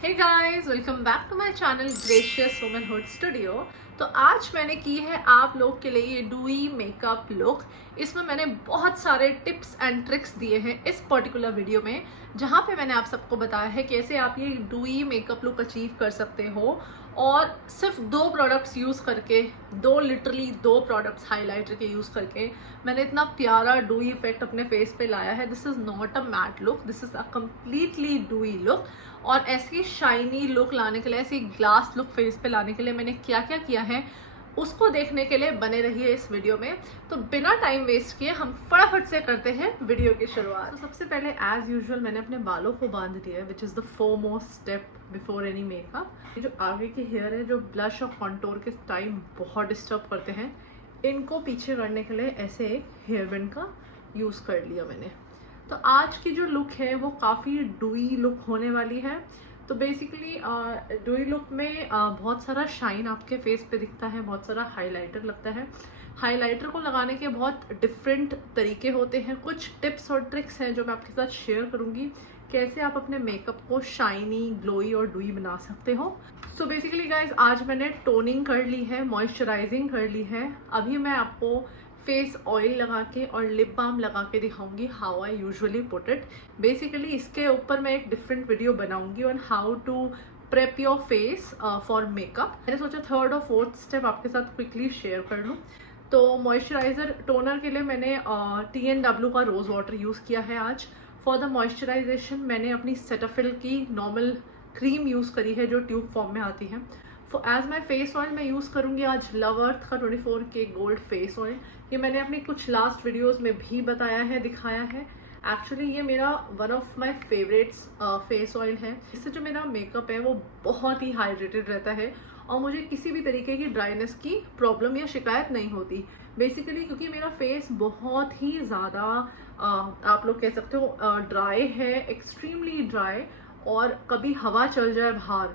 Hey guys, welcome back to my channel gracious womanhood studio. तो आज मैंने की है आप लोग के लिए ये डूई मेकअप लुक। इसमें मैंने बहुत सारे टिप्स एंड ट्रिक्स दिए हैं इस पर्टिकुलर वीडियो में, जहाँ पे मैंने आप सबको बताया है कैसे आप ये डूई मेकअप लुक अचीव कर सकते हो। और सिर्फ दो प्रोडक्ट्स यूज़ करके, लिटरली दो प्रोडक्ट्स हाइलाइटर के यूज़ करके मैंने इतना प्यारा डूई इफेक्ट अपने फेस पे लाया है। This is not a mat look, this is a completely डूई look. और ऐसी शाइनी लुक लाने के लिए, ऐसी ग्लास लुक फेस पे लाने के लिए मैंने क्या क्या किया है उसको देखने के लिए बने रहिए इस वीडियो में। तो बिना टाइम वेस्ट किए हम फटाफट से करते हैं वीडियो की शुरुआत। तो सबसे पहले एज यूजुअल मैंने अपने बालों को बांध दिया है, which is the foremost step before any makeup. ये जो आगे के हेयर है, जो ब्लश और कॉन्टोर के टाइम बहुत डिस्टर्ब करते हैं, इनको पीछे करने के लिए ऐसे एक हेयर बैंड का यूज़ कर लिया मैंने। तो आज की जो लुक है वो काफ़ी डूई लुक होने वाली है। तो बेसिकली डूई लुक में बहुत सारा शाइन आपके फेस पे दिखता है, बहुत सारा हाइलाइटर लगता है। हाइलाइटर को लगाने के बहुत डिफरेंट तरीके होते हैं। कुछ टिप्स और ट्रिक्स हैं जो मैं आपके साथ शेयर करूंगी, कैसे आप अपने मेकअप को शाइनी, ग्लोई और डूई बना सकते हो। सो बेसिकली गाइज, आज मैंने टोनिंग कर ली है, मॉइस्चराइजिंग कर ली है। अभी मैं आपको फेस ऑयल लगा के और लिप बाम लगा के दिखाऊंगी how I usually put it. Basically इसके ऊपर मैं एक डिफरेंट वीडियो बनाऊंगी on how to prep your face for makeup. मैंने सोचा थर्ड और फोर्थ स्टेप आपके साथ क्विकली शेयर कर लूँ। तो मॉइस्चराइजर टोनर के लिए मैंने TNW का रोज़ वाटर यूज़ किया है आज। फॉर द मॉइस्चराइजेशन मैंने अपनी सेटाफिल की नॉर्मल क्रीम यूज़ करी है जो ट्यूब फॉर्म में आती है। For as my face oil मैं यूज़ करूँगी आज लव अर्थ का 24K गोल्ड फेस ऑयल। ये मैंने अपनी कुछ लास्ट वीडियोस में भी बताया है, दिखाया है। एक्चुअली ये मेरा one of my favourites face oil है। इससे जो मेरा मेकअप है वो बहुत ही हाइड्रेटेड रहता है और मुझे किसी भी तरीके की ड्राइनेस की प्रॉब्लम या शिकायत नहीं होती। बेसिकली क्योंकि मेरा फेस बहुत ही ज़्यादा आप लोग कह सकते हो ड्राई है, एक्सट्रीमली ड्राई। और कभी हवा चल जाए बाहर,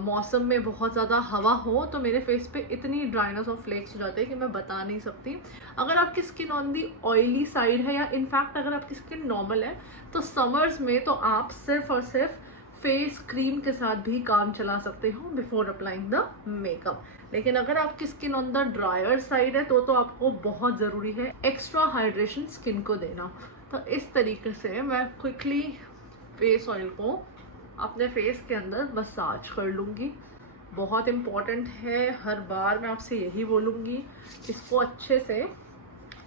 मौसम में बहुत ज़्यादा हवा हो तो मेरे फेस पे इतनी ड्राइनेस और फ्लेक्स हो जाते हैं कि मैं बता नहीं सकती। अगर आपकी skin on the oily side है या इनफैक्ट अगर आपकी स्किन नॉर्मल है तो समर्स में तो आप सिर्फ और सिर्फ फेस क्रीम के साथ भी काम चला सकते हो बिफोर अप्लाइंग द मेकअप। लेकिन अगर आपकी skin on the dryer side है तो आपको बहुत ज़रूरी है एक्स्ट्रा हाइड्रेशन स्किन को देना। तो इस तरीके से मैं क्विकली फेस ऑयल को अपने फेस के अंदर मसाज कर लूँगी। बहुत इम्पॉर्टेंट है, हर बार मैं आपसे यही बोलूँगी, इसको अच्छे से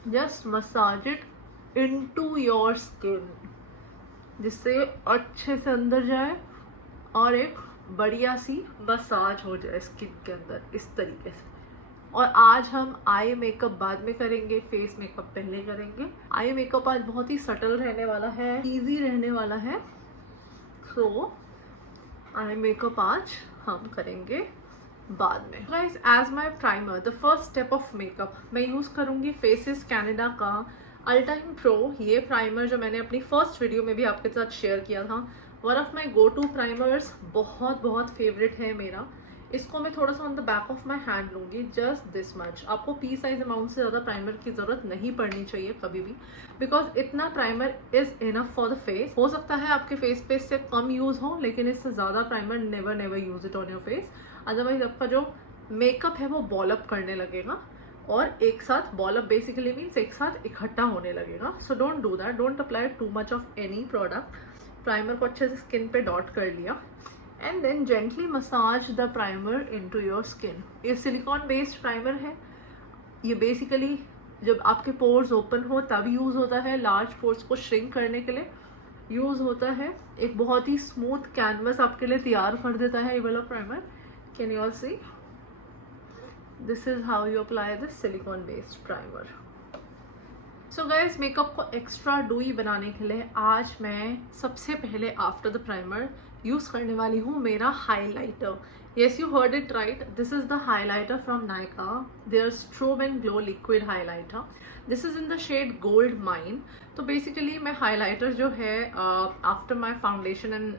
just massage it into your skin, जिससे अच्छे से अंदर जाए और एक बढ़िया सी मसाज हो जाए स्किन के अंदर इस तरीके से। और आज हम आई मेकअप बाद में करेंगे, फेस मेकअप पहले करेंगे। आई मेकअप आज बहुत ही सटल रहने वाला है, इजी रहने वाला है। सो आई मेकअप आज हम करेंगे बाद में। Guys, as my primer the first step of makeup मैं यूज़ करूँगी फेसेस कैनेडा का अल्टाइम प्रो। ये प्राइमर जो मैंने अपनी फर्स्ट वीडियो में भी आपके साथ शेयर किया था, one of my go to primers, बहुत फेवरेट है मेरा। इसको मैं थोड़ा सा on the back of my hand लूँगी, जस्ट दिस मच। आपको पी साइज अमाउंट से ज़्यादा प्राइमर की ज़रूरत नहीं पड़नी चाहिए कभी भी, बिकॉज इतना primer is enough for the face. हो सकता है आपके फेस पे इससे कम यूज़ हो, लेकिन इससे ज़्यादा primer never use it on your face. Otherwise आपका जो मेकअप है वो बॉलअप करने लगेगा, और एक साथ बॉलअप बेसिकली मीन्स एक साथ इकट्ठा होने लगेगा। So don't do that, don't apply too much of any product. Primer को अच्छे से स्किन पे डॉट कर लिया and then gently massage the primer into your skin. ये सिलिकॉन बेस्ड प्राइमर है। ये बेसिकली जब आपके पोर्स ओपन हो तब यूज़ होता है, लार्ज पोर्स को श्रिंक करने के लिए यूज़ होता है। एक बहुत ही स्मूथ कैनवस आपके लिए तैयार कर देता है ये वाला primer. Can you all see, this is how you apply this silicone based primer. So guys, makeup को एक्स्ट्रा डूई बनाने के लिए आज मैं सबसे पहले आफ्टर द प्राइमर यूज़ करने वाली हूँ मेरा highlighter. Yes, you heard it right, this is the highlighter from Nykaa, their strobe and glow liquid highlighter. This is in the shade gold mine. तो बेसिकली मैं हाइलाइटर जो है after my foundation and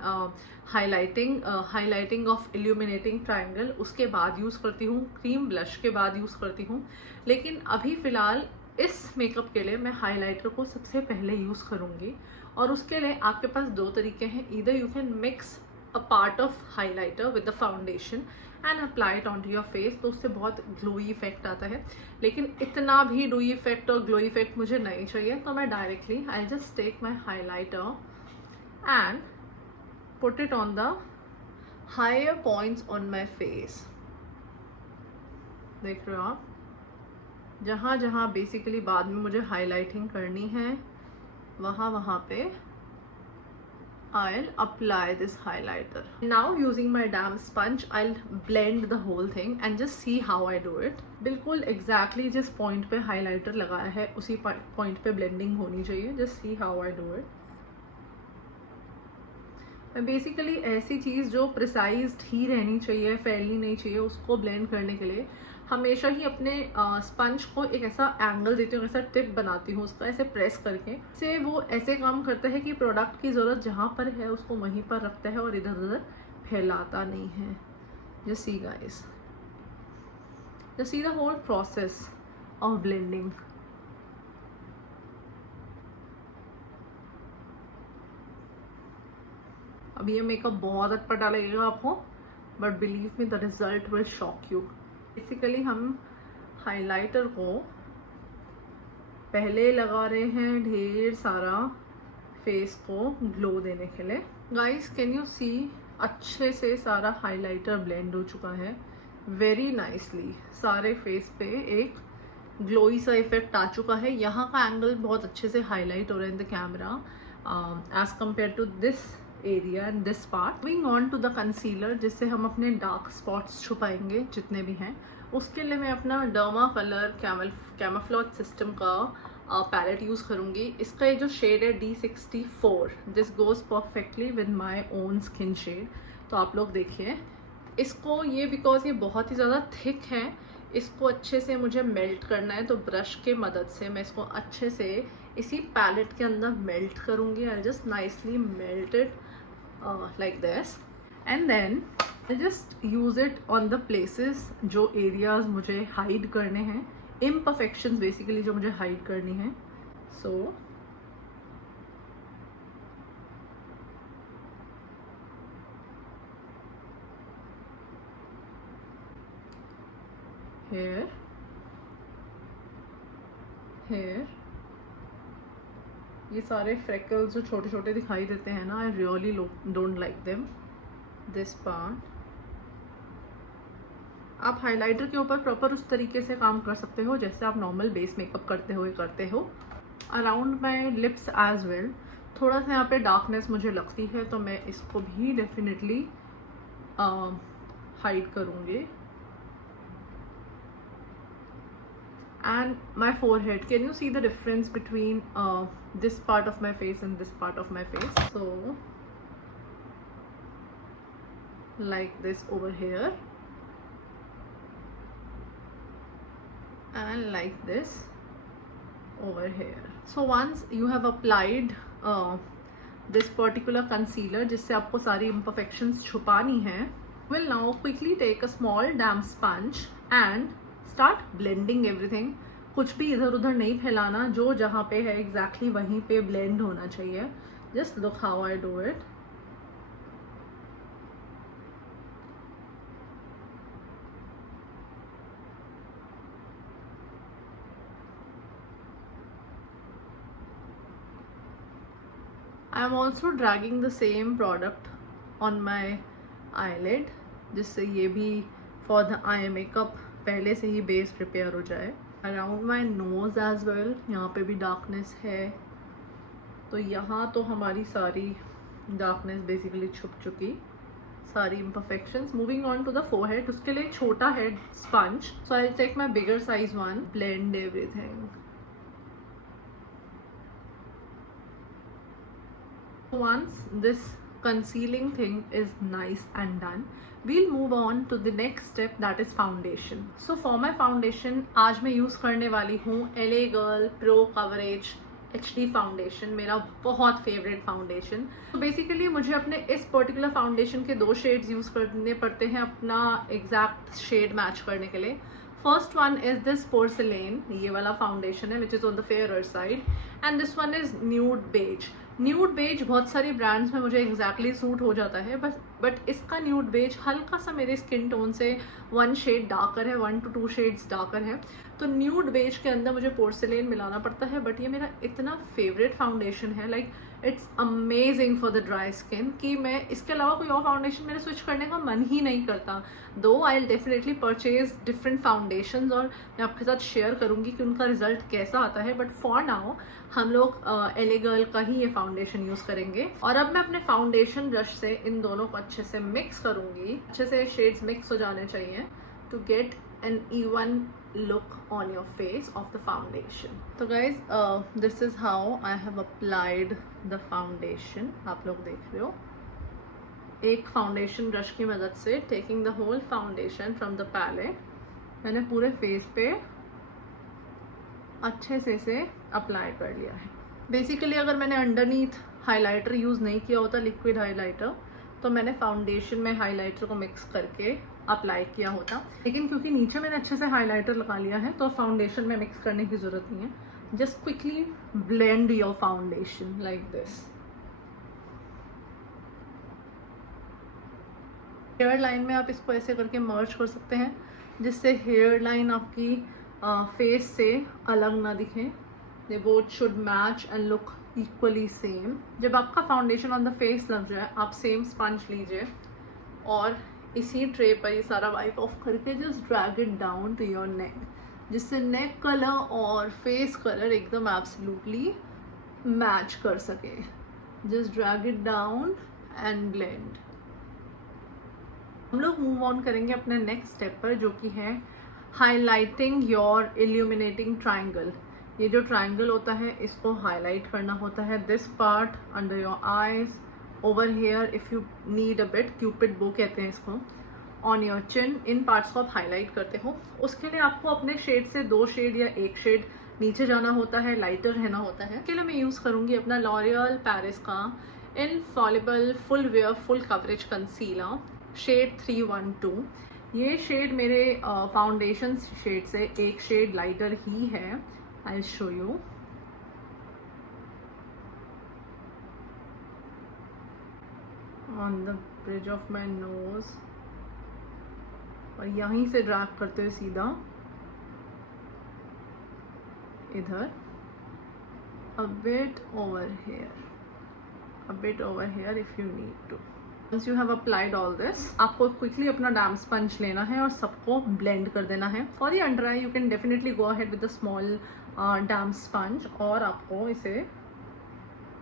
highlighting of illuminating triangle, उसके बाद use करती हूँ, cream blush के बाद यूज़ करती हूँ। लेकिन अभी फ़िलहाल इस मेकअप के लिए मैं हाइलाइटर को सबसे पहले यूज़ करूँगी। और उसके लिए आपके पास दो तरीके हैं, either you can mix a part of highlighter with the foundation and apply it on to your face, तो उससे बहुत ग्लोई इफेक्ट आता है। लेकिन इतना भी ग्लोई इफेक्ट और ग्लोई इफेक्ट मुझे नहीं चाहिए, तो मैं directly I just take my highlighter and put it on the higher points on my face. देख रहे हो आप, जहाँ जहाँ बेसिकली बाद में मुझे हाईलाइटिंग करनी है वहाँ पे I'll apply this highlighter. Now using my damp sponge, I'll blend the whole thing and just see how I do it. बिल्कुल exactly जिस point पे highlighter लगाया है उसी point पे blending होनी चाहिए. Just see how I do it. मैं बेसिकली ऐसी चीज़ जो प्रिसाइज्ड ही रहनी चाहिए, फैलनी नहीं चाहिए, उसको ब्लेंड करने के लिए हमेशा ही अपने स्पंज को एक ऐसा एंगल देती हूँ, ऐसा टिप बनाती हूँ उसका, ऐसे प्रेस करके से वो ऐसे काम करता है कि प्रोडक्ट की ज़रूरत जहाँ पर है उसको वहीं पर रखता है और इधर उधर फैलाता नहीं है। Just see guys, just see the whole process of blending. अब ये मेकअप बहुत अटपटा लगेगा आपको, but believe me the result will shock you. Basically हम हाइलाइटर को पहले लगा रहे हैं ढेर सारा फेस को ग्लो देने के लिए। गाइस कैन यू सी, अच्छे से सारा हाइलाइटर ब्लेंड हो चुका है वेरी नाइसली। सारे फेस पे एक ग्लोई सा इफेक्ट आ चुका है। यहाँ का एंगल बहुत अच्छे से हाईलाइट हो रहा है in the camera as compare to this area and this part. Moving on to the concealer, जिससे हम अपने डार्क स्पॉट्स छुपाएंगे जितने भी हैं। उसके लिए मैं अपना डर्मा कलर कैमोफ्लेज सिस्टम का पैलेट यूज़ करूँगी। इसका ये जो शेड है D64, this goes perfectly with my own skin shade. तो आप लोग देखिए इसको, ये बिकॉज ये बहुत ही ज़्यादा थिक है, इसको अच्छे से मुझे मेल्ट करना है। तो ब्रश के मदद से मैं इसको अच्छे से इसी पैलेट के अंदर मेल्ट करूँगी। I just nicely melt it like this and then I just use it on the places जो areas मुझे hide करने हैं, imperfections basically जो मुझे hide करनी है। So here, here, ये सारे फ्रेकल्स जो छोटे छोटे दिखाई देते हैं ना, I really don't like them. This part आप हाइलाइटर के ऊपर प्रॉपर उस तरीके से काम कर सकते हो जैसे आप नॉर्मल बेस मेकअप करते हुए करते हो। Around my lips as well, थोड़ा सा यहाँ पे डार्कनेस मुझे लगती है तो मैं इसको भी डेफिनेटली हाइड करूँगी। And my forehead, can you see the difference between this part of my face and this part of my face? So like this over here and like this over here. So once you have applied this particular concealer जिससे आपको सारी imperfections छुपानी है, will now quickly take a small damp sponge and start blending everything. कुछ भी इधर उधर नहीं फैलाना, जो जहाँ पे है एग्जैक्टली वहीं पे ब्लेंड होना चाहिए। Just look how I do it. I am also dragging the same product on my eyelid, जिससे ये भी फॉर द आई मेकअप पहले से ही बेस प्रिपेयर हो जाए। Around my nose as well, यहाँ पे भी डार्कनेस है, तो यहाँ तो हमारी सारी डार्कनेस बेसिकली छुप चुकी, सारी imperfections। Moving on to the forehead, उसके लिए छोटा है sponge, so I take my bigger size one, blend everything. Once this concealing thing is nice and done, we'll move on to the next step, that is foundation. So for my foundation आज मैं use करने वाली हूँ LA Girl Pro Coverage HD foundation, मेरा बहुत favourite foundation. तो basically मुझे अपने इस पर्टिकुलर फाउंडेशन के 2 शेड्स यूज़ करने पड़ते हैं अपना एग्जैक्ट शेड मैच करने के लिए। First one is this porcelain, ये वाला फाउंडेशन है which is on the fairer side, and this one is nude beige. Nude beige बहुत सारी ब्रांड्स में मुझे एग्जैक्टली सूट हो जाता है, बट इसका न्यूड बेज हल्का सा मेरे स्किन टोन से 1 शेड डार्कर है, 1 to 2 शेड्स डार्कर है। तो न्यूड बेज के अंदर मुझे पोर्सिलेन मिलाना पड़ता है, बट ये मेरा इतना फेवरेट फाउंडेशन है, like it's amazing for the dry skin कि मैं इसके अलावा कोई और फाउंडेशन मेरे स्विच करने का मन ही नहीं करता। दो I will definitely purchase different foundations और मैं आपके साथ शेयर करूंगी कि उनका रिजल्ट कैसा आता है, बट फॉर नाउ हम लोग LA गर्ल का ही ये फाउंडेशन यूज करेंगे। और अब मैं अपने फाउंडेशन ब्रश से इन दोनों को अच्छे से मिक्स करूंगी। अच्छे से शेड्स मिक्स हो जाने चाहिए to get an even look on your face of the foundation. So guys, this is how I have applied the foundation. आप लोग देख रहे हो, एक फाउंडेशन ब्रश की मदद से taking the whole foundation from the palette मैंने पूरे फेस पे अच्छे से इसे अप्लाई कर लिया है। बेसिकली अगर मैंने अंडरनीथ हाइलाइटर यूज़ नहीं किया होता, लिक्विड हाइलाइटर, तो मैंने फाउंडेशन में हाइलाइटर को मिक्स करके अप्लाई किया होता, लेकिन क्योंकि नीचे मैंने अच्छे से हाइलाइटर लगा लिया है तो फाउंडेशन में मिक्स करने की ज़रूरत नहीं है। Just quickly blend your foundation like this. Hairline में आप इसको ऐसे करके मर्ज कर सकते हैं जिससे हेयर लाइन आपकी फेस से अलग ना दिखे। They both should match and look equally same. जब आपका फाउंडेशन ऑन द फेस लग जाए, आप सेम स्पंज लीजिए और इसी ट्रे पर ये सारा वाइप ऑफ करके just drag it down to your neck, जिससे नेक कलर और फेस कलर एकदम एब्सोल्युटली मैच कर सके। Just drag it down and blend. हम लोग मूव ऑन करेंगे अपने नेक्स्ट स्टेप पर, जो कि है हाईलाइटिंग योर इल्यूमिनेटिंग ट्राइंगल। ये जो ट्राइंगल होता है इसको हाईलाइट करना होता है। This part under your eyes, over here if you need a bit, Cupid बो कहते हैं इसको, on your chin, in parts को आप हाईलाइट करते हो। उसके लिए आपको अपने शेड से 2 शेड या 1 शेड नीचे जाना होता है, लाइटर रहना होता है। इसके लिए मैं यूज़ करूँगी अपना लॉरियल पेरिस का infallible full wear full coverage concealer shade 312। ये शेड मेरे फाउंडेशन शेड से 1 शेड लाइटर ही है। I will show you. On the bridge of my knows, और यहीं से ड्रैग करते हुए सीधा इधर, a bit over here, a bit over here if you need to. Once you have applied all this, आपको quickly अपना डैम स्पंज लेना है और सबको ब्लेंड कर देना है। For the under I you can definitely go ahead with the small dam sponge, और आपको इसे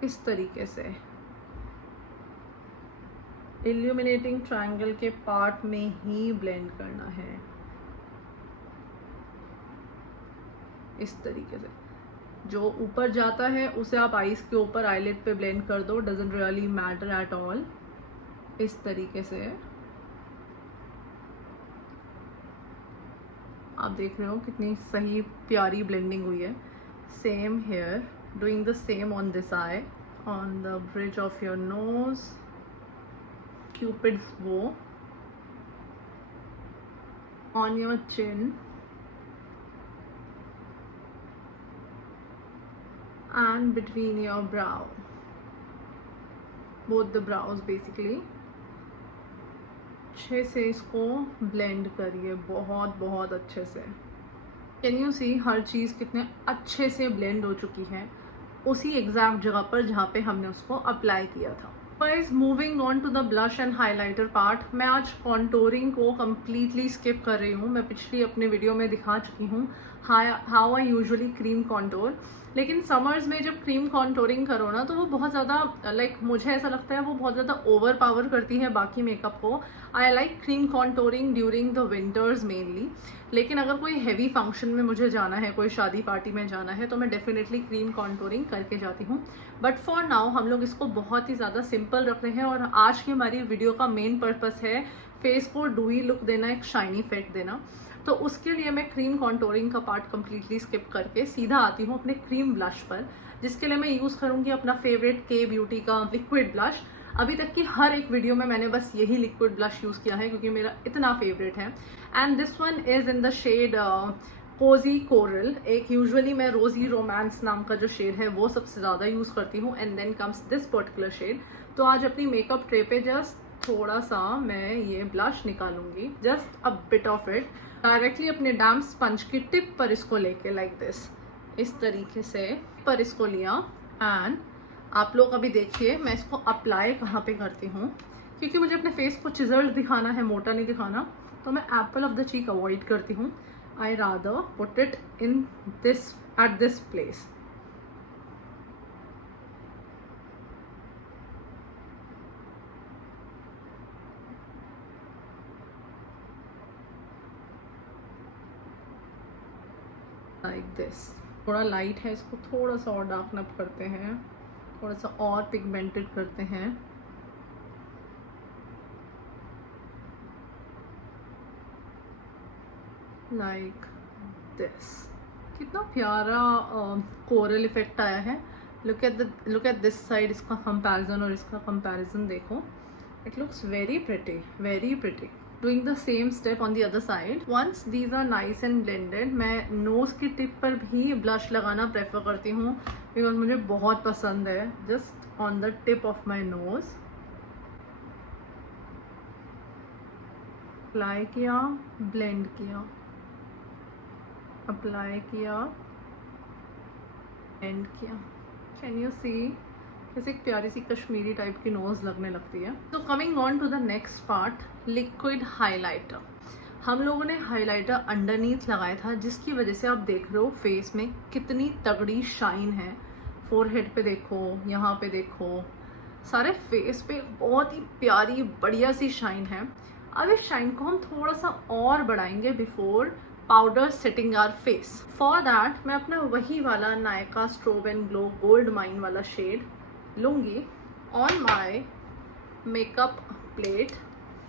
इस तरीके से इल्यूमिनेटिंग ट्रायंगल के पार्ट में ही ब्लेंड करना है, इस तरीके से। जो ऊपर जाता है उसे आप आईज के ऊपर आईलिड पे ब्लेंड कर दो, doesn't really matter at all. इस तरीके से आप देख रहे हो कितनी सही प्यारी ब्लेंडिंग हुई है। Same here, doing the same on this I, on the bridge of your nose, Cupid's bow, on your chin, and between your brow, both the brows basically। अच्छे से इसको ब्लेंड करिए, बहुत बहुत अच्छे से। कैन यू सी हर चीज़ कितने अच्छे से ब्लेंड हो चुकी है उसी एग्जैक्ट जगह पर जहाँ पे हमने उसको अप्लाई किया था। Guys, moving on to the blush and highlighter part. मैं आज कॉन्टोरिंग को कम्प्लीटली स्किप कर रही हूँ। मैं पिछली अपने वीडियो में दिखा चुकी हूँ how I usually cream contour, लेकिन समर्स में जब क्रीम कॉन्टोरिंग करो ना तो वो बहुत ज़्यादा लाइक मुझे ऐसा लगता है वो बहुत ज़्यादा ओवर पावर करती है बाकी मेकअप को। I like cream contouring during the winters mainly, लेकिन अगर कोई हैवी फंक्शन में मुझे जाना है, कोई शादी पार्टी में जाना है, तो मैं डेफिनेटली क्रीम कॉन्टोरिंग करके जाती हूँ। बट फॉर नाउ हम लोग इसको बहुत ही ज़्यादा सिंपल रख रहे हैं, और आज की हमारी वीडियो का मेन पर्पस है फेस को डूई लुक देना, एक शाइनी इफेक्ट देना। तो उसके लिए मैं क्रीम कॉन्टोरिंग का पार्ट कम्प्लीटली स्किप करके सीधा आती हूँ अपने क्रीम ब्लश पर, जिसके लिए मैं यूज़ करूँगी अपना फेवरेट के ब्यूटी का लिक्विड ब्लश। अभी तक की हर एक वीडियो में मैंने बस यही लिक्विड ब्लश यूज़ किया है क्योंकि मेरा इतना फेवरेट है। And this one is in the shade cosy coral. एक यूजुअली मैं रोजी रोमांस नाम का जो शेड है वो सबसे ज़्यादा यूज़ करती हूँ, and then comes this particular shade. तो आज अपनी मेकअप ट्रे पे जस्ट थोड़ा सा मैं ये ब्लश निकालूंगी, just a bit of it, directly अपने डैम्प स्पंज की टिप पर इसको लेके लाइक दिस, इस तरीके से पर इसको लिया। एंड आप लोग अभी देखिए मैं इसको अप्लाई कहाँ पे करती हूँ, क्योंकि मुझे अपने फेस को चिजल्ड दिखाना है, मोटा नहीं दिखाना, तो मैं Apple of the cheek avoid करती हूँ। I rather put it in this at this place. Like this, थोड़ा लाइट है, इसको थोड़ा सा और डार्कन अप करते हैं, थोड़ा सा और पिगमेंटेड करते हैं। लाइक दिस, कितना प्यारा कोरल इफेक्ट आया है। लुक एट दिस साइड, इसका कंपैरिजन और इसका कंपैरिजन देखो, it looks very pretty, very pretty. Doing the same step on the other side. Once these are nice and blended, मैं नोज़ की टिप पर भी ब्लश लगाना प्रेफर करती हूँ, बिकॉज मुझे बहुत पसंद है। Just on the tip of my nose apply किया, ब्लेंड किया, अप्लाई किया, ब्लेंड किया। कैन यू सी जैसे एक प्यारी सी कश्मीरी टाइप की नोज़ लगने लगती है। तो coming on to the next part, liquid highlighter. हम लोगों ने हाइलाइटर अंडरनीथ लगाया था, जिसकी वजह से आप देख रहे हो फेस में कितनी तगड़ी शाइन है। फोरहेड पे देखो, यहाँ पे देखो, सारे फेस पे बहुत ही प्यारी बढ़िया सी शाइन है। अब इस शाइन को हम थोड़ा सा और बढ़ाएंगे before powder setting our face. For that मैं अपना वही वाला Nykaa strobe and glow gold mine वाला शेड लूँगी on my makeup plate.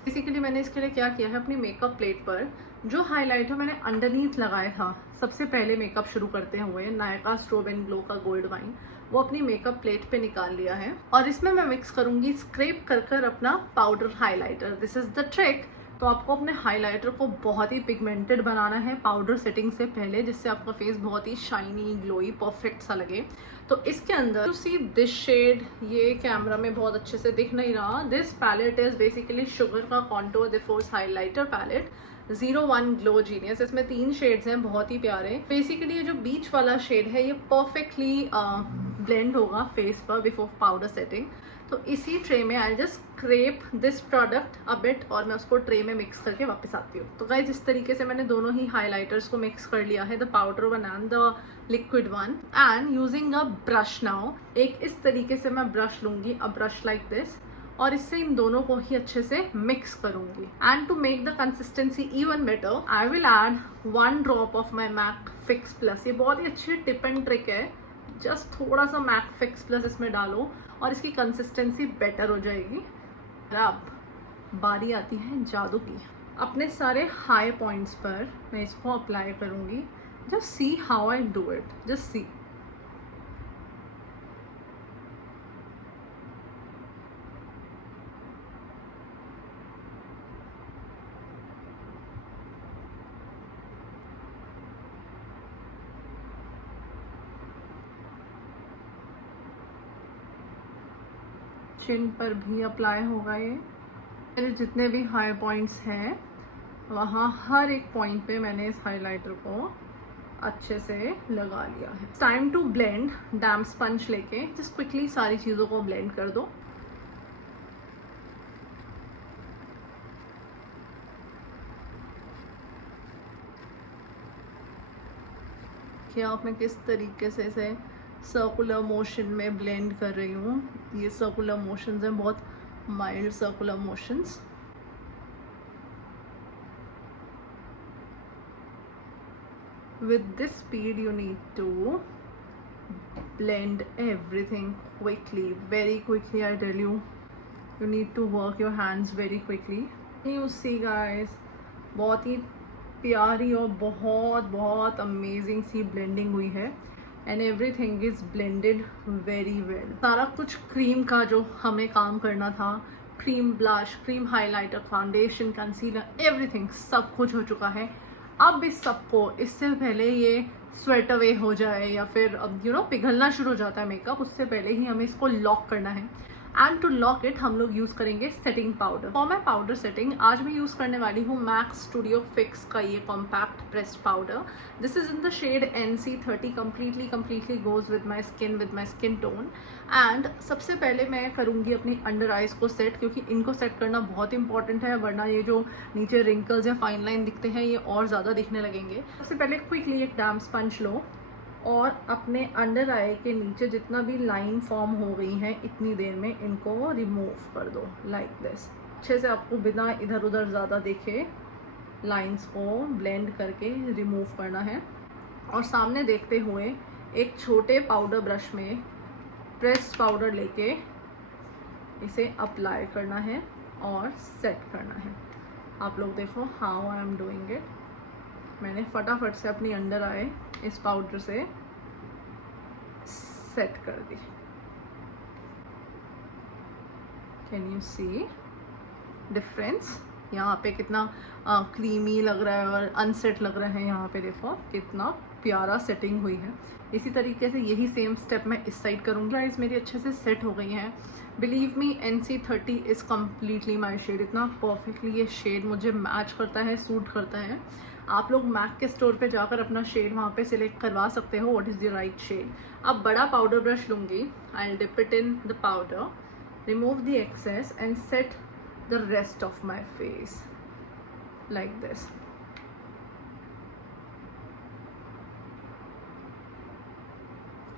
Basically मैंने इसके लिए क्या किया है, अपनी मेकअप प्लेट पर जो हाइलाइटर मैंने अंडरनीथ लगाया था सबसे पहले मेकअप शुरू करते हुए, नायका स्ट्रोब एंड ग्लो का गोल्ड वाइन, वो अपनी मेकअप प्लेट पे निकाल लिया है। और इसमें मैं मिक्स करूँगी स्क्रैप कर कर अपना powder highlighter. This is the trick. तो आपको अपने हाइलाइटर को बहुत ही पिगमेंटेड बनाना है पाउडर सेटिंग से पहले, जिससे आपका फेस बहुत ही शाइनी, ग्लोई, परफेक्ट सा लगे। तो इसके अंदर यू सी दिस शेड, ये कैमरा में बहुत अच्छे से दिख नहीं रहा, this palette is basically Sugar का contour de force highlighter palette 01 glow genius. इसमें 3 शेड्स हैं, बहुत ही प्यारे। बेसिकली ये जो बीच वाला शेड है ये परफेक्टली ब्लेंड होगा फेस पर बिफोर पाउडर सेटिंग। तो इसी ट्रे में I just scrap this product a bit और मैं उसको ट्रे में मिक्स करके वापस आती हूँ। तो गाइज इस तरीके से मैंने दोनों ही हाइलाइटर्स को मिक्स कर लिया है, the powder one and the liquid one. And using a brush now, एक इस तरीके से मैं ब्रश लूंगी, अ ब्रश लाइक दिस, और इससे इन दोनों को ही अच्छे से मिक्स करूंगी। And to make the consistency even better, I will add 1 drop of my MAC fix plus. ये बहुत ही अच्छी टिप एंड ट्रिक है, जस्ट थोड़ा सा मैक फिक्स प्लस इसमें डालो और इसकी कंसिस्टेंसी बेटर हो जाएगी। अब बारी आती है जादू की। अपने सारे हाई पॉइंट्स पर मैं इसको अप्लाई करूंगी। Just see how I do it, just see. Chin पर भी अप्लाई होगा ये। मेरे जितने भी हाई पॉइंट्स हैं वहाँ हर एक पॉइंट पे मैंने इस हाइलाइटर को अच्छे से लगा लिया है। Time to blend. Damp sponge लेके जस्ट क्विकली सारी चीज़ों को ब्लेंड कर दो। क्या आप मैं किस तरीके से इसे सर्कुलर मोशन में ब्लेंड कर रही हूँ। ये सर्कुलर मोशंस हैं, बहुत mild circular motions. With this speed you need to blend everything quickly, very quickly. I tell you, you need to work your hands very quickly. You see guys, बहुत ही प्यारी और बहुत बहुत अमेजिंग सी blending हुई है and everything is blended very well. सारा कुछ cream का जो हमें काम करना था, cream blush, cream highlighter, foundation, concealer, everything सब कुछ हो चुका है। अब इस सबको, इससे पहले ये स्वेट अवे हो जाए या फिर अब पिघलना शुरू हो जाता है मेकअप, उससे पहले ही हमें इसको लॉक करना है। एंड टू लॉक इट हम लोग यूज़ करेंगे setting powder. For my powder setting आज मैं यूज़ करने वाली हूँ मैक स्टूडियो फिक्स का ये compact pressed powder. This is in the shade NC30। Completely goes with my skin tone. And सबसे पहले मैं करूँगी अपनी अंडर आइज़ को सेट, क्योंकि इनको सेट करना बहुत इंपॉर्टेंट है, वरना ये जो नीचे रिंकल्स या फाइन लाइन दिखते हैं ये और ज़्यादा दिखने लगेंगे। सबसे पहले क्विकली एक डैम्प स्पंज लो और अपने अंडर आई के नीचे जितना भी लाइन फॉर्म हो गई है इतनी देर में इनको रिमूव कर दो लाइक दिस। अच्छे से आपको बिना इधर उधर ज़्यादा देखे लाइंस को ब्लेंड करके रिमूव करना है। और सामने देखते हुए एक छोटे पाउडर ब्रश में प्रेस्ड पाउडर लेके इसे अप्लाई करना है और सेट करना है। आप लोग देखो how I am doing it. मैंने फटाफट से अपनी अंडर आई इस पाउडर से सेट कर दी। Can you see difference? यहाँ पे कितना क्रीमी लग रहा है और अनसेट लग रहा है। यहाँ पे देखो कितना प्यारा सेटिंग हुई है। इसी तरीके से यही सेम स्टेप मैं इस साइड करूँगी। आइज मेरी अच्छे से सेट हो गई हैं। Believe me NC30 is completely my shade. इतना परफेक्टली ये शेड मुझे मैच करता है, सूट करता है। आप लोग मैक के स्टोर पे जाकर अपना शेड वहाँ पे सिलेक्ट करवा सकते हो, what is the right shade. अब बड़ा पाउडर ब्रश लूँगी, I will dip it in the powder, remove the excess and set the rest of my face like this.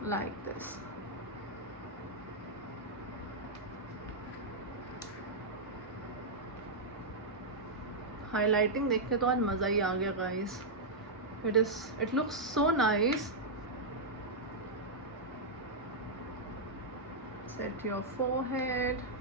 Like this. Highlighting देख के तो आज मज़ा ही आ गया guys. It looks so nice. Set your forehead.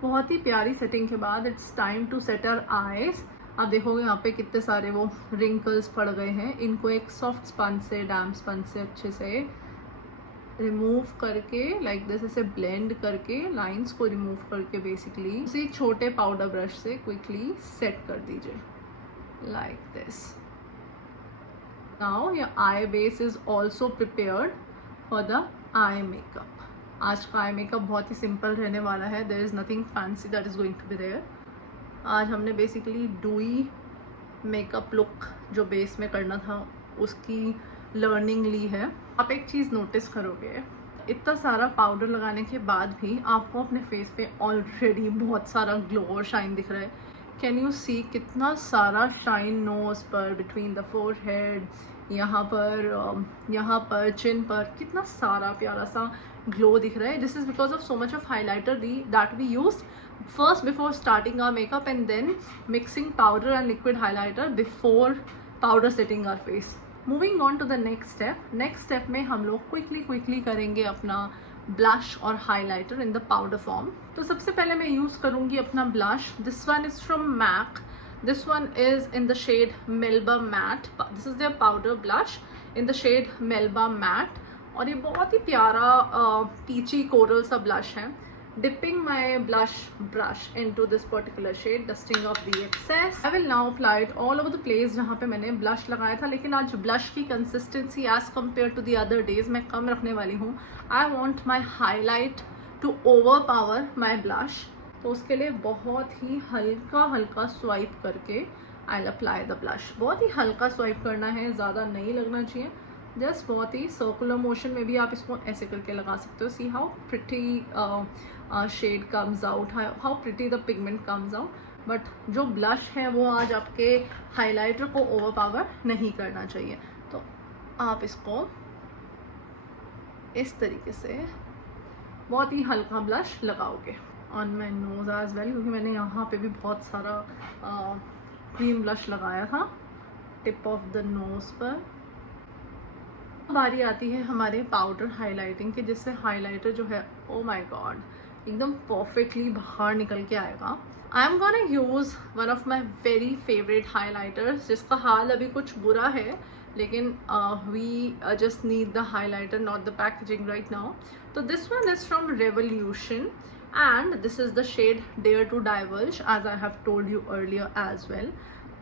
बहुत ही प्यारी setting के बाद it's time to set our eyes. आप देखोगे यहाँ पे कितने सारे वो रिंकल्स पड़ गए हैं। इनको एक सॉफ्ट स्पंज से, डैम्प स्पंज से अच्छे से रिमूव करके लाइक दिस, ऐसे ब्लेंड करके लाइंस को रिमूव करके बेसिकली उसी छोटे पाउडर ब्रश से क्विकली सेट कर दीजिए like this. Now your I base is also prepared for the eye makeup. आज का आई मेकअप बहुत ही सिंपल रहने वाला है। There is nothing fancy that is going to be there. आज हमने बेसिकली डूई मेकअप लुक जो बेस में करना था उसकी लर्निंग ली है। आप एक चीज़ नोटिस करोगे, इतना सारा पाउडर लगाने के बाद भी आपको अपने फेस पे ऑलरेडी बहुत सारा ग्लो और शाइन दिख रहा है। कैन यू सी कितना सारा शाइन नोज पर, बिटवीन द फोरहेड, यहाँ पर चिन पर कितना सारा प्यारा सा ग्लो दिख रहा है। This is because of so much of highlighter that we use first before starting our makeup and then mixing powder and liquid highlighter before powder setting our face. Moving on to the next step में हम लोग quickly करेंगे अपना blush और highlighter in the powder form. तो सबसे पहले मैं यूज़ करूँगी अपना blush. This one is from MAC. This one is in the shade Melba Matte. This is their powder blush in the shade Melba Matte. और ये बहुत ही प्यारा peachy coral सा blush है। Dipping my blush brush into this particular shade, dusting off the excess. I will now apply it all over the place जहाँ पे मैंने blush लगाया था। लेकिन आज blush की consistency as compared to the other days मैं कम रखने वाली हूँ। I want my highlight to overpower my blush. तो उसके लिए बहुत ही हल्का स्वाइप करके I will apply the blush. बहुत ही हल्का स्वाइप करना है, ज़्यादा नहीं लगना चाहिए। जस्ट बहुत ही सर्कुलर मोशन में भी आप इसको ऐसे करके लगा सकते हो। See how pretty shade comes out, how pretty the pigment comes out. But जो ब्लश है वो आज आपके हाइलाइटर को ओवरपावर नहीं करना चाहिए। तो आप इसको इस तरीके से बहुत ही हल्का ब्लश लगाओगे on my nose as well, क्योंकि मैंने यहाँ पे भी बहुत सारा क्रीम ब्लश लगाया था टिप ऑफ द नोज पर। बारी आती है हमारे पाउडर हाइलाइटिंग की, जिससे हाइलाइटर जो है ओ माय गॉड एकदम परफेक्टली बाहर निकल के आएगा। I am gonna use one of my very favourite highlighters, जिसका हाल अभी कुछ बुरा है, लेकिन we just need the highlighter, not the packaging right now. तो this one is from Revolution and this is the shade Dare to Divulge, as I have told you earlier as well.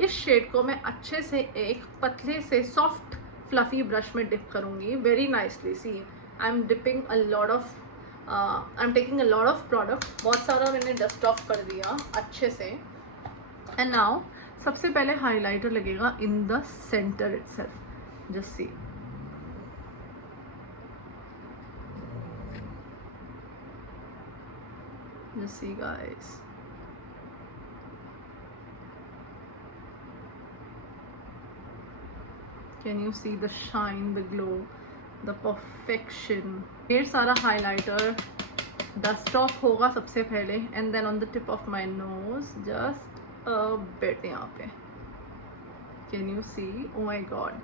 इस shade को मैं अच्छे से एक पतले से soft fluffy brush में डिप करूँगी very nicely. See I am dipping a lot of I am taking a lot of product, बहुत सारा मैंने डस्ट ऑफ कर दिया अच्छे से। एंड नाउ सबसे पहले हाइलाइटर लगेगा in the centre itself, just see. Just see guys, can you see the shine, the glow, the perfection? ढेर सारा हाइलाइटर डस्ट ऑफ होगा सबसे पहले, and then on the tip of my nose just a bit यहाँ पे। Can you see? Oh my god,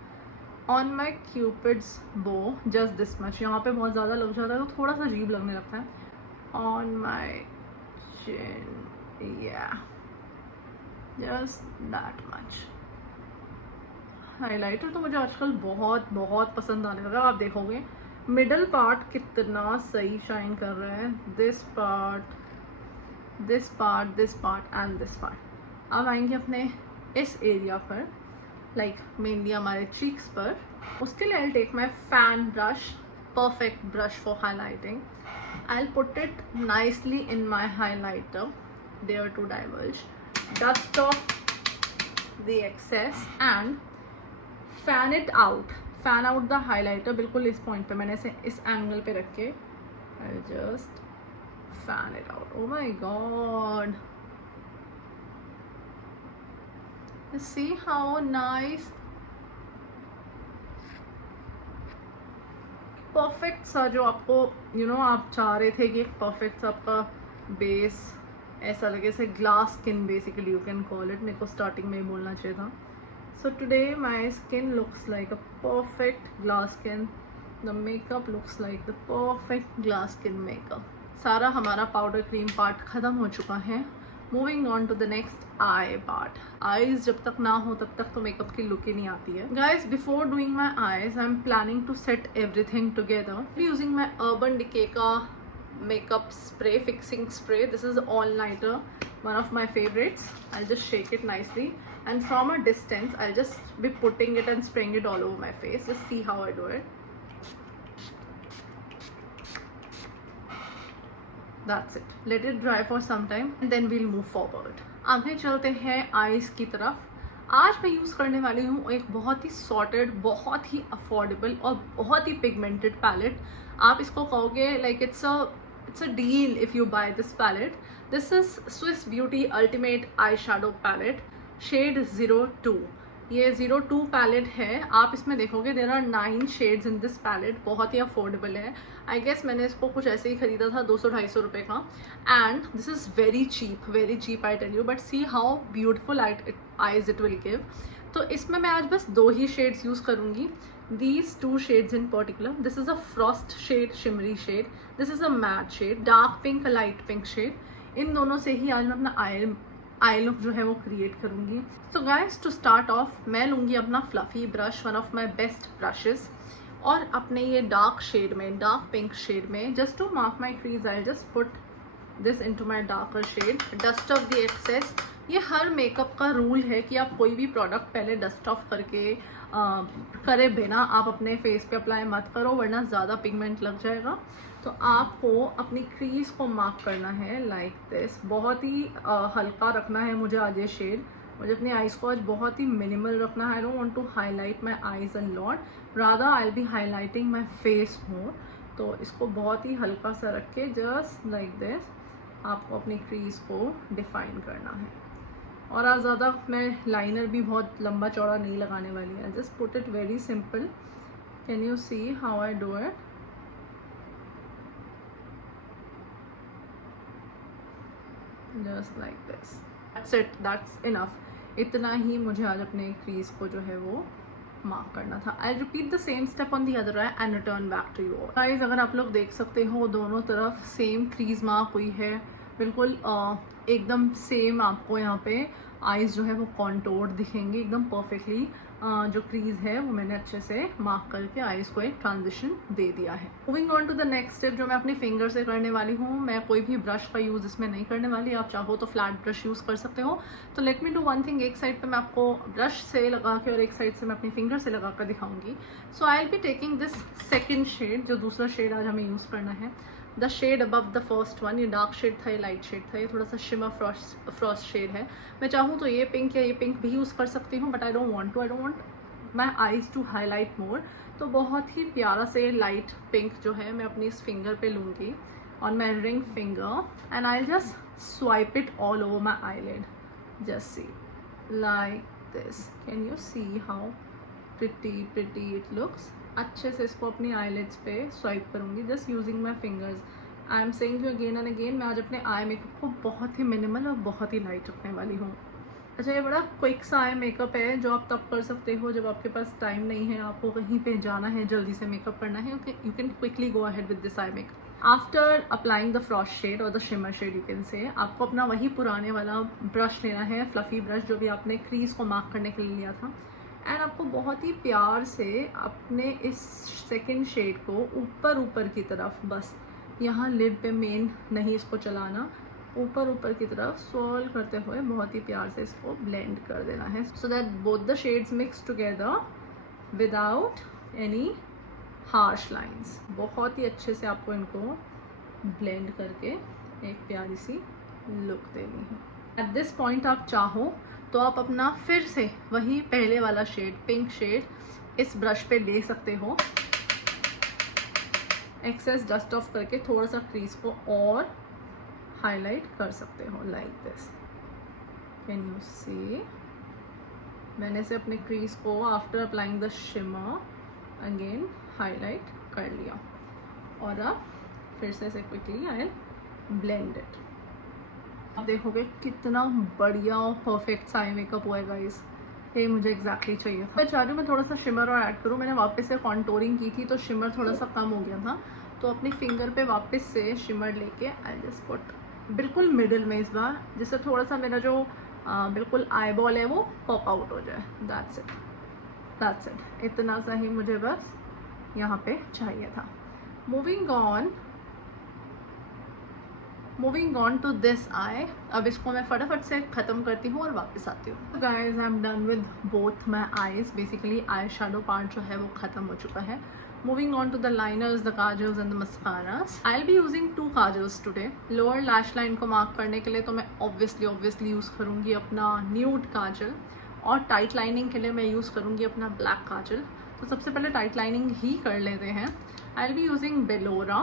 on my cupid's bow just this much. यहाँ पे बहुत ज़्यादा लग जाता है तो थोड़ा सा अजीब लगने लगता है। On my yeah, just that much। Highlighter तो मुझे आजकल बहुत बहुत पसंद आने लगा। आप देखोगे मिडल पार्ट कितना सही शाइन कर रहा है, this part, this part, this part and this part. अब आएंगे अपने इस एरिया पर, लाइक मेनली हमारे चीक्स पर। उसके लिए I'll take my fan brush, perfect brush for highlighting। I'll put it nicely in my highlighter, there to divulge, dust off the excess and fan it out। fan out the highlighter बिल्कुल इस point पे, मैंने इसे इस angle पे रख के I'll just fan it out। Oh my god, see how nice, perfect सा जो आपको आप चाह रहे थे कि एक परफेक्ट सा आपका बेस ऐसा लगे, जैसे glass skin basically you can call it. मेरे को स्टार्टिंग में ही बोलना चाहिए था। So today my skin looks like a perfect glass skin, the makeup looks like the perfect glass skin makeup. सारा हमारा पाउडर क्रीम पार्ट ख़त्म हो चुका है। Moving on to the next eye part. Eyes जब तक ना हो तब तक तो मेकअप की लुक ही नहीं आती है। Guys before doing my eyes I am planning to set everything together using my Urban Decay का makeup spray, fixing spray। This is all nighter, one of my favorites। I'll just shake it nicely and from a distance I'll just be putting it and spraying it all over my face। Just see how I do it। That's it, let it dry for some time and then we'll move forward। आगे चलते हैं eyes की तरफ। आज मैं use करने वाली हूँ एक बहुत ही सॉर्टेड, बहुत ही अफोर्डेबल और बहुत ही पिगमेंटेड पैलेट। आप इसको कहोगे like it's a deal if you buy this palette. This is Swiss Beauty ultimate eye shadow palette, shade 02। ये 02 पैलेट है। आप इसमें देखोगे there are 9 shades in this palette. बहुत ही अफोर्डेबल है। आई गेस मैंने इसको कुछ ऐसे ही खरीदा था 200-250 रुपये का। And this is very cheap I tell you, but see how beautiful eyes it will give. तो इसमें मैं आज बस 2 ही शेड्स यूज़ करूँगी। These 2 shades in particular, this is a frost shade, shimmery shade, this is a matte shade, dark pink, a light pink shade। इन दोनों से ही आज मैं अपना आई लुक जो है वो क्रिएट करूँगी। So guys to start off मैं लूँगी अपना fluffy brush, one of my best brushes, और अपने ये डार्क शेड में, डार्क पिंक शेड में, just to mark my crease I just put this into my darker shade, dust off the excess. ये हर मेकअप का रूल है कि आप कोई भी प्रोडक्ट पहले डस्ट ऑफ करके करे बिना आप अपने फेस पे अप्लाई मत करो, वरना ज़्यादा पिगमेंट लग जाएगा। तो आपको अपनी क्रीज को मार्क करना है लाइक दिस। बहुत ही हल्का रखना है मुझे आज ये शेड। मुझे अपनी आईज को आज बहुत ही मिनिमल रखना है। I don't want to highlight my eyes a lot, rather I will be highlighting my face more. तो इसको बहुत ही हल्का सा रख के जस्ट लाइक दिस आपको अपनी क्रीज को डिफाइन करना है। और आज ज़्यादा मैं लाइनर भी बहुत लंबा चौड़ा नहीं लगाने वाली है। Just put it very simple. Can you C how I do it? Just like this, that's it, that's enough. इतना ही मुझे आज अपने क्रीज को जो है वो मार्क करना था। I repeat the same step on the other eye and return back to you guys. अगर आप लोग देख सकते हो दोनों तरफ सेम क्रीज मार्क हुई है, बिल्कुल एकदम सेम। आपको यहाँ पे आईज जो है वो कॉन्टोर्ड दिखेंगे एकदम परफेक्टली। जो क्रीज है वो मैंने अच्छे से मार्क करके आईज को एक ट्रांजिशन दे दिया है। Moving on to the next step जो मैं अपनी फिंगर से करने वाली हूँ, मैं कोई भी ब्रश का यूज़ इसमें नहीं करने वाली। आप चाहो तो फ्लैट ब्रश यूज़ कर सकते हो। तो let me do one thing, एक साइड पे मैं आपको ब्रश से लगा के और एक साइड से मैं अपनी फिंगर से लगा कर दिखाऊंगी। So I will be taking this second shade, जो दूसरा शेड आज हमें यूज़ करना है, the shade above the first one. ये डार्क शेड था, ये लाइट शेड था, ये थोड़ा सा शिमर फ्रॉस्ट शेड है। मैं चाहूँ तो ये पिंक या ये पिंक भी यूज़ कर सकती हूँ, but I don't want my eyes to highlight more. तो बहुत ही प्यारा से लाइट पिंक जो है मैं अपनी इस फिंगर पे लूँगी on my ring finger and I just swipe it all over my eyelid, just see like this. Can you C how pretty it looks. अच्छे से इसको अपनी आईलिड्स पे स्वाइप करूँगी just using my fingers. I am saying you again and again, मैं आज अपने eye makeup को बहुत ही मिनिमल और बहुत ही लाइट रखने वाली हूँ। अच्छा, ये बड़ा क्विक सा आई मेकअप है जो आप तब कर सकते हो जब आपके पास टाइम नहीं है, आपको कहीं पे जाना है, जल्दी से मेकअप करना है, you can quickly go ahead with this eye makeup. After applying the frost shade और the shimmer shade you can say, आपको अपना वही पुराने वाला ब्रश लेना है, फ्लफी ब्रश जो भी आपने क्रीज को मार्क करने के लिए लिया था, एंड आपको बहुत ही प्यार से अपने इस सेकेंड शेड को ऊपर की तरफ, बस यहाँ लिड पे मेन नहीं इसको चलाना, ऊपर की तरफ स्वॉल करते हुए बहुत ही प्यार से इसको ब्लेंड कर देना है, so that both the shades mix together without any harsh lines. बहुत ही अच्छे से आपको इनको ब्लेंड करके एक प्यारी सी लुक देनी है। एट दिस पॉइंट आप चाहो तो आप अपना फिर से वही पहले वाला शेड, पिंक शेड, इस ब्रश पे ले सकते हो, एक्सेस डस्ट ऑफ करके थोड़ा सा क्रीज को और हाईलाइट कर सकते हो लाइक दिस। कैन यू सी, मैंने से अपने क्रीज को after applying the shimmer again highlight कर लिया, और अब फिर से quickly I will blend it. आप देखोगे कितना बढ़िया और परफेक्ट सा आई मेकअप हुआ है गाइस, ये मुझे एग्जैक्टली चाहिए था। मैं चाह रही हूँ मैं थोड़ा सा शिमर और ऐड करूँ। मैंने वापस से कॉन्टोरिंग की थी तो शिमर थोड़ा सा कम हो गया था, तो अपनी फिंगर पे वापस से शिमर लेके आई जस्ट पुट बिल्कुल मिडिल में इस बार, जिससे थोड़ा सा मेरा जो बिल्कुल आई बॉल है वो पॉप आउट हो जाए। दैट्स इट, इतना सा ही मुझे बस यहाँ पे चाहिए था। Moving on to this eye, अब इसको मैं फटाफट से ख़त्म करती हूँ और वापस आती हूँ। Guys I am done with both my eyes, basically eye shadow part जो है वो ख़त्म हो चुका है। Moving on to the liners, the kajals and the mascaras. I'll be using 2 kajals today. Lower lash line को मार्क करने के लिए तो मैं obviously यूज़ करूँगी अपना न्यूड काजल, और टाइट लाइनिंग के लिए मैं यूज़ करूँगी अपना ब्लैक काजल। तो सबसे पहले टाइट लाइनिंग ही कर लेते हैं। I'll be using Bellora.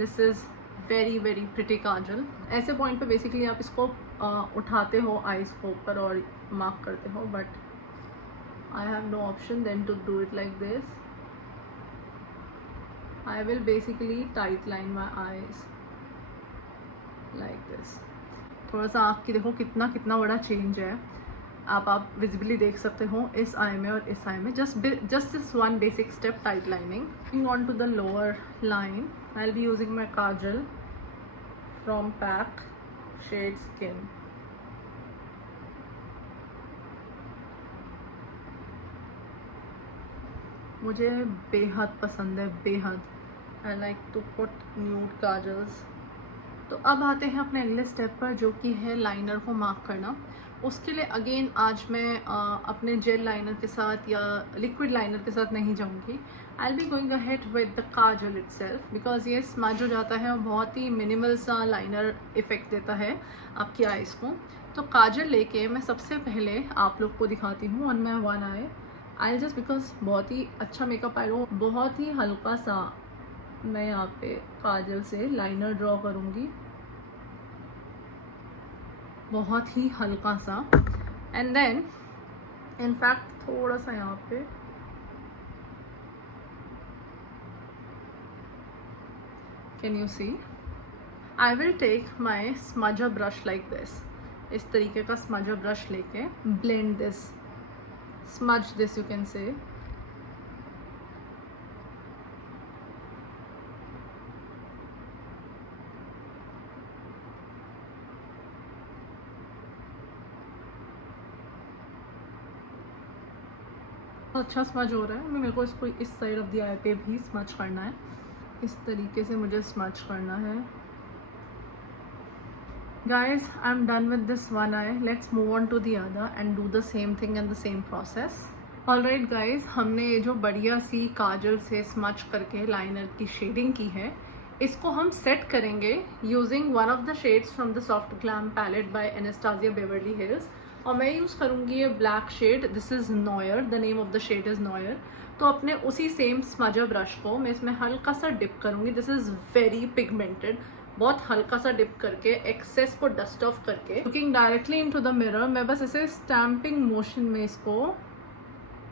This is very pretty काजल। ऐसे पॉइंट पे बेसिकली आप इसको उठाते हो आईज को ऊपर और मार्क करते हो, but I have no option then to do it like this. I will basically tight line my eyes like this. थोड़ा सा आपकी देखो कितना बड़ा चेंज है, आप विजिबली देख सकते हो इस आई में और इस आई में। Just this one basic step, tight lining. Moving on to the lower line, I'll be using my kajal from PAC shade Skin. मुझे बेहद पसंद है, बेहद। I like to put nude kajals. तो अब आते हैं अपने अगले स्टेप पर, जो कि है लाइनर को मार्क करना। उसके लिए अगेन आज मैं अपने जेल लाइनर के साथ या लिक्विड लाइनर के साथ नहीं जाऊंगी। आई will be going ahead with the Kajal itself, because ये स्मज हो जाता है और बहुत ही मिनिमल सा लाइनर इफेक्ट देता है आपकी आईज़ को। तो काजल लेके मैं सबसे पहले आप लोग को दिखाती हूँ on my one I just, because बहुत ही अच्छा मेकअप आई रो, बहुत ही हल्का सा मैं यहाँ पे काजल से लाइनर ड्रॉ करूँगी, बहुत ही हल्का सा। एंड देन इनफैक्ट थोड़ा सा यहाँ पे can you see, I will take my smudger brush like this. इस तरीके का स्मजर ब्रश लेके blend this, smudge this you can say. अच्छा स्मच हो रहा है। मेरे को इसको इस साइड ऑफ द आई पे भी स्मच करना है, इस तरीके से मुझे स्मच करना है। Guys, I'm done with this one eye. Let's move on to the other and do the same thing and the same process. Alright guys, हमने ये जो बढ़िया सी काजल से स्मच करके लाइनर की शेडिंग की है, इसको हम सेट करेंगे using one of the shades from the soft glam palette by Anastasia Beverly Hills. और मैं यूज़ करूँगी ये black shade, this is noir, the name of the shade is noir. तो अपने उसी सेम स्मजर ब्रश को मैं इसमें हल्का सा डिप करूँगी। दिस इज़ वेरी पिगमेंटेड, बहुत हल्का सा डिप करके एक्सेस को डस्ट ऑफ करके looking directly into the mirror मैं बस इसे स्टैम्पिंग मोशन में इसको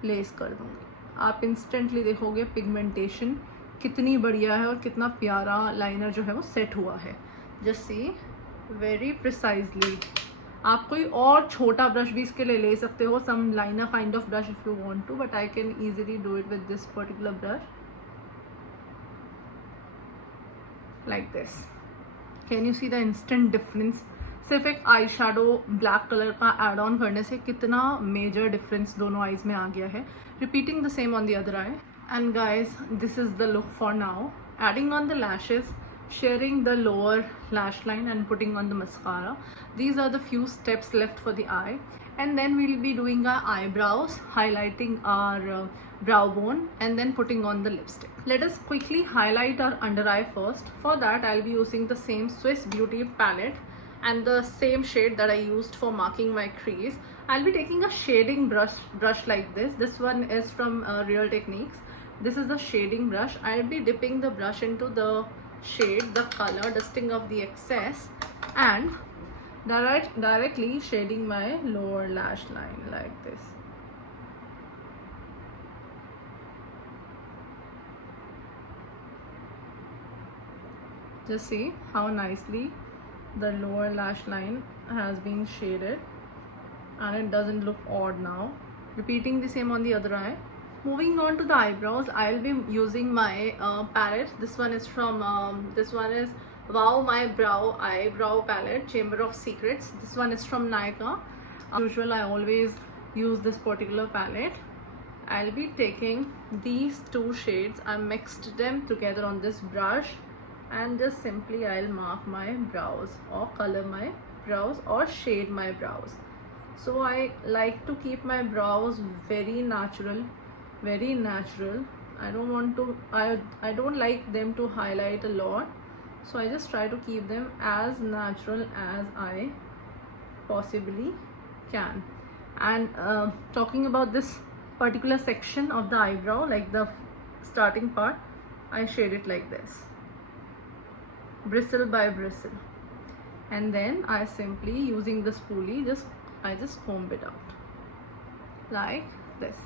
प्लेस कर दूँगी। आप इंस्टेंटली देखोगे पिगमेंटेशन कितनी बढ़िया है और कितना प्यारा लाइनर जो है वो सेट हुआ है। जस्ट सी वेरी प्रिसाइजली। आप कोई और छोटा ब्रश भी इसके लिए ले सकते हो, some liner kind of brush if you want to, but I can easily do it with this particular brush like this. Can you see the instant difference? सिर्फ एक आई शेडो ब्लैक कलर का add on करने से कितना major difference दोनों eyes में आ गया है। Repeating the same on the other eye. And guys, this is the look for now. Adding on the lashes, sharing the lower lash line and putting on the mascara. These are the few steps left for the eye, and then we'll be doing our eyebrows, highlighting our brow bone, and then putting on the lipstick. Let us quickly highlight our under eye first. For that I'll be using the same Swiss Beauty palette and the same shade that I used for marking my crease. I'll be taking a shading brush like this. This one is from Real Techniques. This is the shading brush. I'll be dipping the brush into the shade, the color, dusting off the excess, and directly shading my lower lash line like this. Just see how nicely the lower lash line has been shaded and it doesn't look odd now. Repeating the same on the other eye. Moving on to the eyebrows, I'll be using my palette. This one is Wow My Brow eyebrow palette, Chamber of Secrets. This one is from Nykaa. As usual, I always use this particular palette. I'll be taking these two shades. I mixed them together on this brush and just simply I'll mark my brows or color my brows or shade my brows. So I like to keep my brows very natural. I don't want to I don't like them to highlight a lot, so I just try to keep them as natural as I possibly can. And talking about this particular section of the eyebrow, like the starting part, I shade it like this, bristle by bristle, and then I simply using the spoolie I just comb it out like this.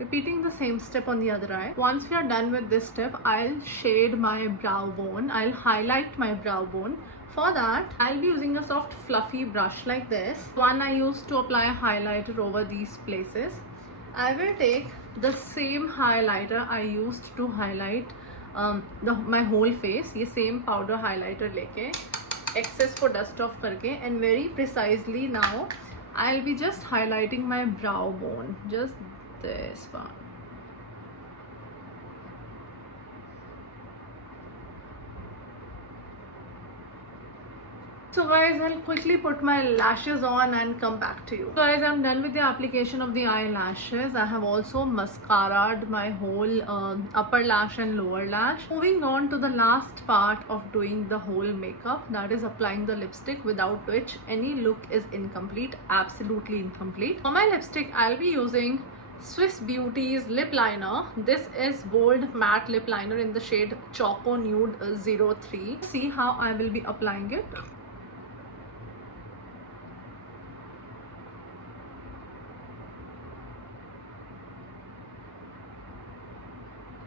Repeating the same step on the other eye. Once we are done with this step, I'll shade my brow bone. I'll highlight my brow bone. For that, I'll be using a soft fluffy brush like this. One I used to apply highlighter over these places. I will take the same highlighter I used to highlight my whole face. ये same powder highlighter लेके excess को dust off करके and very precisely now I'll be just highlighting my brow bone. Just this one. So guys, I'll quickly put my lashes on and come back to you. So guys, I'm done with the application of the eyelashes. I have also mascaraed my whole upper lash and lower lash. Moving on to the last part of doing the whole makeup, that is applying the lipstick, without which any look is incomplete, absolutely incomplete. For my lipstick, I'll be using Swiss Beauty's lip liner. This is bold matte lip liner in the shade Choco Nude 03. See how I will be applying it.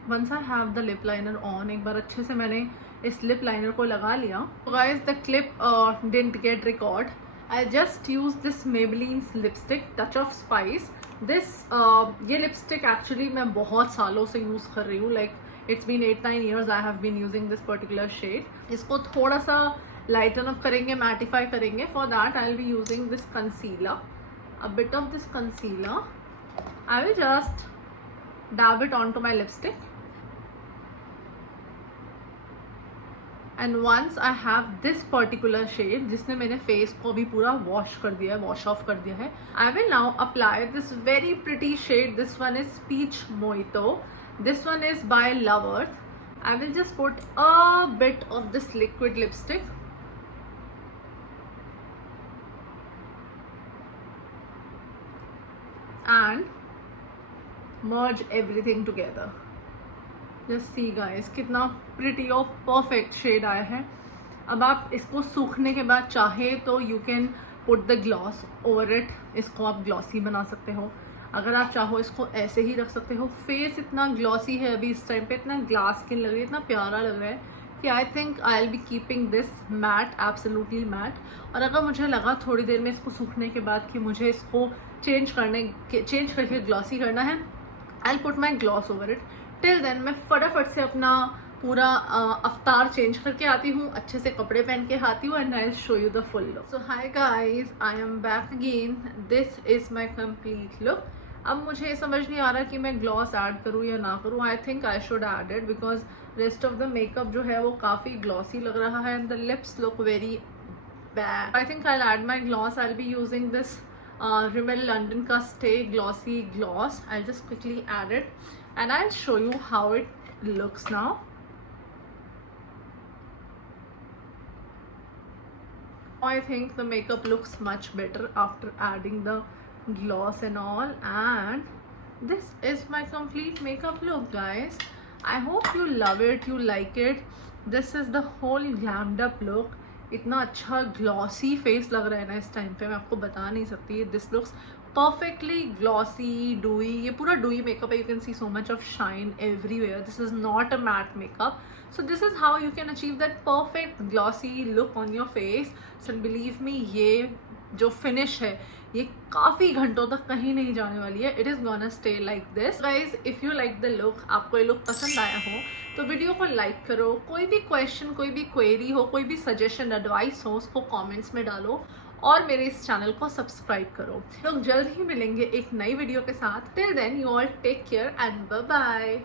Once I have the lip liner on, एक बार अच्छे से मैंने इस lip liner को लगा लिया. So guys, the clip didn't get record. I just used this Maybelline's lipstick Touch of Spice. ये lipstick actually मैं बहुत सालों से यूज़ कर रही हूँ. Like it's been 8-9 years I have been using this particular shade. इसको थोड़ा सा लाइटन अप करेंगे, मैटिफाई करेंगे. For that I will be using this concealer, a bit of this concealer. I will just dab it onto my lipstick. And once I have this particular shade जिसने मेरे face को भी पूरा wash कर दिया है, wash off कर दिया है, I will now apply this very pretty shade. This one is Peach Mojito. This one is by Love Earth. I will just put a bit of this liquid lipstick. And merge everything together. Just see guys, कितना pretty और perfect shade आया है. अब आप इसको सूखने के बाद चाहे तो you can put the gloss over it. इसको आप glossy बना सकते हो. अगर आप चाहो इसको ऐसे ही रख सकते हो. फेस इतना ग्लॉसी है अभी इस टाइम पे, इतना ग्लास स्किन लग रही है, इतना प्यारा लग रहा है कि I think I will be keeping this matte, absolutely matte. और अगर मुझे लगा थोड़ी देर में इसको सूखने के बाद कि मुझे इसको चेंज करके ग्लॉसी करना है, I will put my gloss over it. Till then मैं फटाफट से अपना पूरा अवतार चेंज करके आती हूँ, अच्छे से कपड़े पहन के आती हूँ, and I will show you the full look. So hi guys, I am back again. This is my complete look. अब मुझे समझ नहीं आ रहा कि मैं ग्लॉस ऐड करूँ या ना करूँ. आई think I should add it because rest of the makeup जो है वो काफ़ी ग्लॉसी लग रहा है and the lips look very bad. I think I will add my gloss. I will be using this Rimmel London का Stay Glossy gloss. I'll just quickly add it and I'll show you how it looks now. I think the makeup looks much better after adding the gloss and all, and this is my complete makeup look guys. I hope you love it, you like it. This is the whole glammed up look. इतना अच्छा glossy face लग रहा है ना इस time पे, मैं आपको बता नहीं सकती. This looks perfectly glossy, डूई. ये पूरा डूई मेकअप है. You can see so much of shine everywhere. This is not a matte makeup. So this is how you can achieve that perfect glossy look on your face. So believe me, ये जो finish है ये काफ़ी घंटों तक कहीं नहीं जाने वाली है. It is gonna stay like this. Guys, if you like the look, आपको ये लुक पसंद आया हो तो वीडियो को लाइक करो. कोई भी क्वेश्चन, कोई भी क्वेरी हो, कोई भी सजेशन, एडवाइस हो, उसको कमेंट्स में डालो और मेरे इस चैनल को सब्सक्राइब करो. लोग जल्द ही मिलेंगे एक नई वीडियो के साथ. Till then you all take care and bye bye.